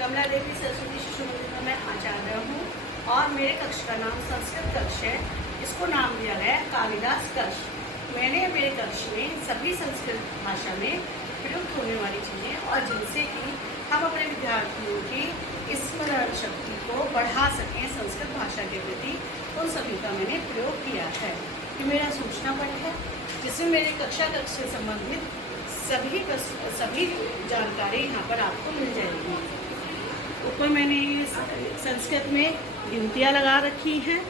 कमला देवी सरस्वती शिशु मंदिर में मैं आचार्य हूँ और मेरे कक्ष का नाम संस्कृत कक्ष है। इसको नाम दिया गया है कालिदास कक्ष। मैंने मेरे कक्ष में सभी संस्कृत भाषा में प्रयुक्त होने वाली चीज़ें और जिनसे कि हम अपने विद्यार्थियों की स्मरण शक्ति को बढ़ा सकें संस्कृत भाषा के प्रति, उन सभी का मैंने प्रयोग किया है। ये मेरा सूचना पट है जिसमें मेरे कक्षा से संबंधित सभी जानकारी यहाँ पर आपको मिल जाएगी। ऊपर मैंने संस्कृत में गिनतियाँ लगा रखी हैं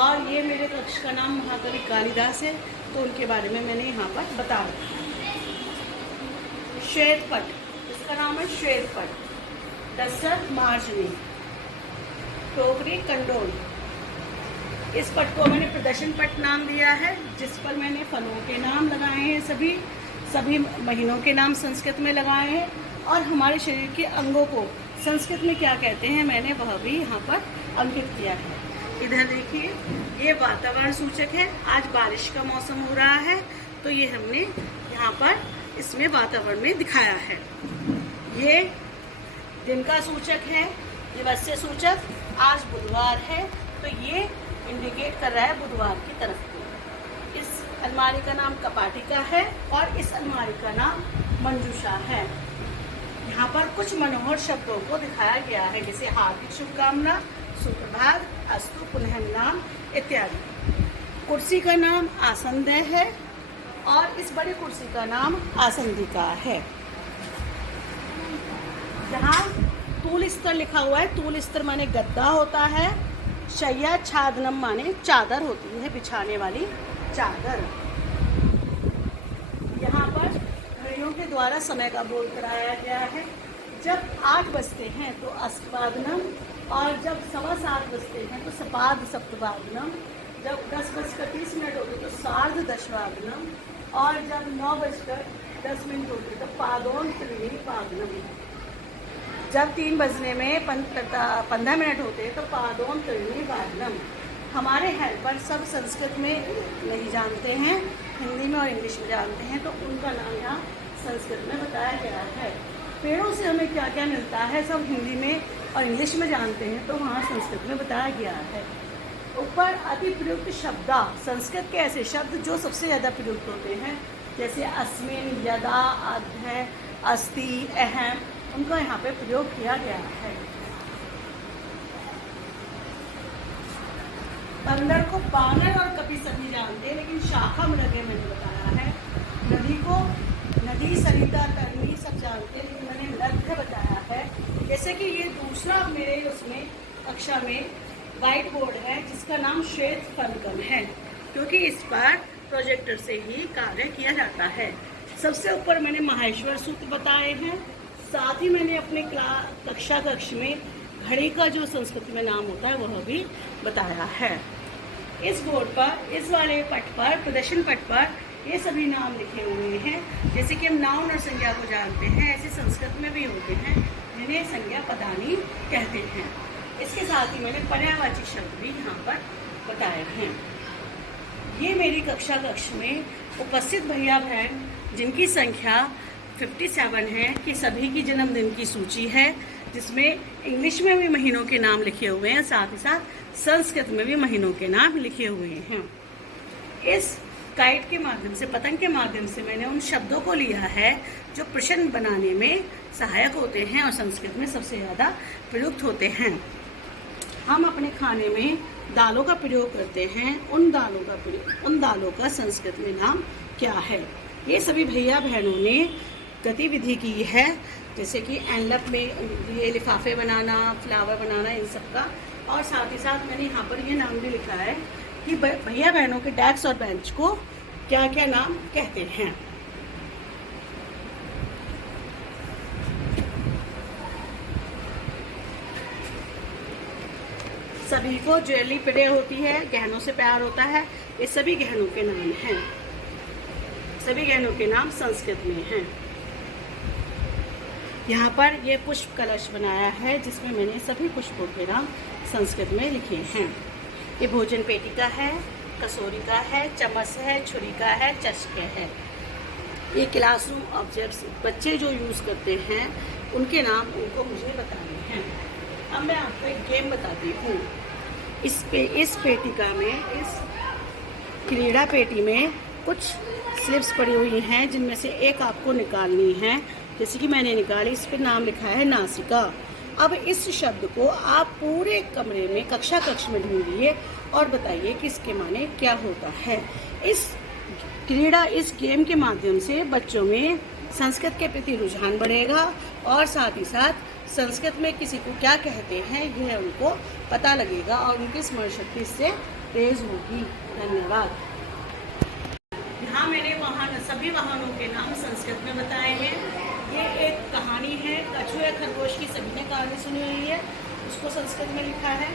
और ये मेरे कक्ष का नाम महाकवि कालिदास है, तो उनके बारे में मैंने यहाँ पर बता रखा है। श्वेतपट, इसका नाम है श्वेतपट। दशरथ मार्जनी, टोकरी कंडोल। इस पट को मैंने प्रदर्शन पट नाम दिया है, जिस पर मैंने फलों के नाम लगाए हैं, सभी महीनों के नाम संस्कृत में लगाए हैं और हमारे शरीर के अंगों को संस्कृत में क्या कहते हैं मैंने वह भी यहाँ पर अंकित किया है। इधर देखिए, ये वातावरण सूचक है। आज बारिश का मौसम हो रहा है तो ये हमने यहाँ पर इसमें वातावरण में दिखाया है। ये दिन का सूचक है, दिवसीय सूचक। आज बुधवार है तो ये इंडिकेट कर रहा है बुधवार की तरफ को। इस अलमारी का नाम कपाटिका है और इस अलमारी का नाम मंजूषा है। यहाँ पर कुछ मनोहर शब्दों को दिखाया गया है, जैसे हार्दिक शुभकामना, सुप्रभात, अस्तु, पुनः नाम इत्यादि। कुर्सी का नाम आसनदय है और इस बड़ी कुर्सी का नाम आसंदिका है। जहाँ तूल स्तर लिखा हुआ है, तूल स्तर माने गद्दा होता है, शय्या छादनम माने चादर होती है, बिछाने वाली चादर। यहाँ पर घड़ियों के द्वारा समय का बोध कराया गया है। जब 8 बजते हैं तो अष्टवादनम और जब 7:15 बजते हैं तो सपाद सप्तवादनम। जब 10:30 होते तो सार्ध दशवादनम और जब 9:10 होते तो पादोन त्रिवेणी पादनम। जब 3 बजने में 15 मिनट होते तो पादोन त्रिवेणी वादनम। हमारे हेल्पर सब संस्कृत में नहीं जानते हैं, हिंदी में और इंग्लिश में जानते हैं, तो उनका नाम यहाँ संस्कृत में बताया गया है। पेड़ों से हमें क्या क्या मिलता है सब हिंदी में और इंग्लिश में जानते हैं, तो वहाँ संस्कृत में बताया गया है। ऊपर अति प्रयुक्त शब्द, संस्कृत के ऐसे शब्द जो सबसे ज़्यादा प्रयुक्त होते हैं, जैसे अस्मिन, यदा, अध्य, अस्ति, अहम, उनका यहाँ पे प्रयोग किया गया है। बंदर को बानर और कपि सभी जानते हैं, लेकिन शाखा में लगे मैंने बताया है। नदी को नदी, सरिता, तरनी सब जानते हैं, लेकिन मैंने नद्य बताया है। जैसे कि ये दूसरा मेरे उसमें कक्षा में व्हाइट बोर्ड है जिसका नाम श्वेत फलकम है, क्योंकि इस पर प्रोजेक्टर से ही कार्य किया जाता है। सबसे ऊपर मैंने माहेश्वर सूत्र बताए हैं, साथ ही मैंने अपने कक्ष में घड़ी का जो संस्कृत में नाम होता है वह भी बताया है। इस बोर्ड पर, इस वाले पट पर, प्रदर्शन पट पर ये सभी नाम लिखे हुए हैं। जैसे कि हम नाउन और संज्ञा को जानते हैं, ऐसे संस्कृत में भी होते हैं जिन्हें संज्ञा पदानी कहते हैं। इसके साथ ही मैंने पर्यायवाची शब्द भी यहाँ पर बताए हैं। ये मेरी कक्ष में उपस्थित भैया बहन जिनकी संख्या 57 है कि सभी की जन्मदिन की सूची है, जिसमें इंग्लिश में भी महीनों के नाम लिखे हुए हैं, साथ ही साथ संस्कृत में भी महीनों के नाम लिखे हुए हैं। इस काइट के माध्यम से, पतंग के माध्यम से मैंने उन शब्दों को लिया है जो प्रश्न बनाने में सहायक होते हैं और संस्कृत में सबसे ज़्यादा प्रयुक्त होते हैं। हम अपने खाने में दालों का प्रयोग करते हैं, उन दालों का संस्कृत में नाम क्या है? ये सभी भैया बहनों ने गतिविधि की है, जैसे कि एनलप में ये लिफाफे बनाना, फ्लावर बनाना, इन सब का। और साथ ही साथ मैंने यहाँ पर ये नाम भी लिखा है कि भैया बहनों के डेस्क और बेंच को क्या क्या नाम कहते हैं। सभी को ज्वेलरी प्रिय होती है, गहनों से प्यार होता है, ये सभी गहनों के नाम हैं। सभी गहनों के नाम संस्कृत में हैं। यहाँ पर ये पुष्प कलश बनाया है जिसमें मैंने सभी पुष्पों के नाम संस्कृत में लिखे हैं। ये भोजन पेटिका है, कटोरी का है, चम्मच है, छुरी का है, चस्क है। ये क्लासरूम ऑब्जेक्ट्स बच्चे जो यूज़ करते हैं उनके नाम उनको मुझे बताने हैं। अब मैं आपको एक गेम बताती हूँ। इस पेटिका में, इस क्रीड़ा पेटी में कुछ स्लिप्स पड़ी हुई हैं, जिनमें से एक आपको निकालनी है। जैसे कि मैंने निकाली, इस पे नाम लिखा है नासिका। अब इस शब्द को आप पूरे कमरे में, कक्षा में ढूंढिए और बताइए कि इसके माने क्या होता है। इस गेम के माध्यम से बच्चों में संस्कृत के प्रति रुझान बढ़ेगा और साथ ही साथ संस्कृत में किसी को क्या कहते हैं यह उनको पता लगेगा और उनकी स्मरण शक्ति इससे तेज होगी। धन्यवाद। यहाँ मैंने सभी वाहनों के नाम संस्कृत में बताए हैं। ये एक कहानी है, कछुए खरगोश की सभी ने कहानी सुनी हुई है, उसको संस्कृत में लिखा है।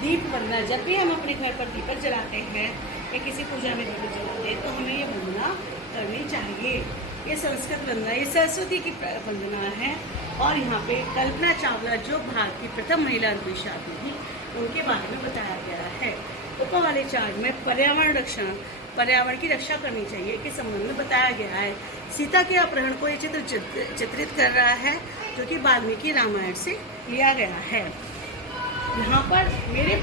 दीप वंदना, जब भी हम अपने घर पर दीपक जलाते हैं या किसी पूजा में दीपक जलाते हैं तो हमें ये वंदना करनी चाहिए। ये संस्कृत वंदना, ये सरस्वती की वंदना है। और यहाँ पे कल्पना चावला, जो भारत की प्रथम महिला अंतरिक्षयात्री थी, उनके बारे में बताया गया है। ऊपर वाले चार्ट में पर्यावरण की रक्षा करनी चाहिए के संबंध में बताया गया है। सीता के अपहरण को ये चित्र चित्रित कर रहा है, जो कि वाल्मीकि रामायण से लिया गया है। यहाँ पर मेरे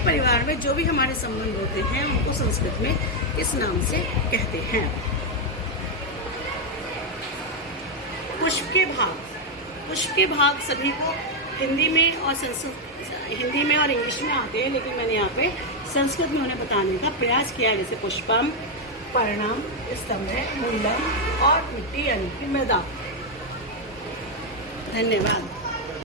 परिवार में जो भी हमारे संबंध होते हैं उनको संस्कृत में किस नाम से कहते हैं। पुष्प के भाग सभी को हिंदी में और इंग्लिश में आते हैं, लेकिन मैंने यहाँ पे संस्कृत में उन्हें बताने का प्रयास किया। जैसे पुष्पम, पर्णम, स्तंभ, मूलम और मिट्टी यानी कि मृदा। धन्यवाद।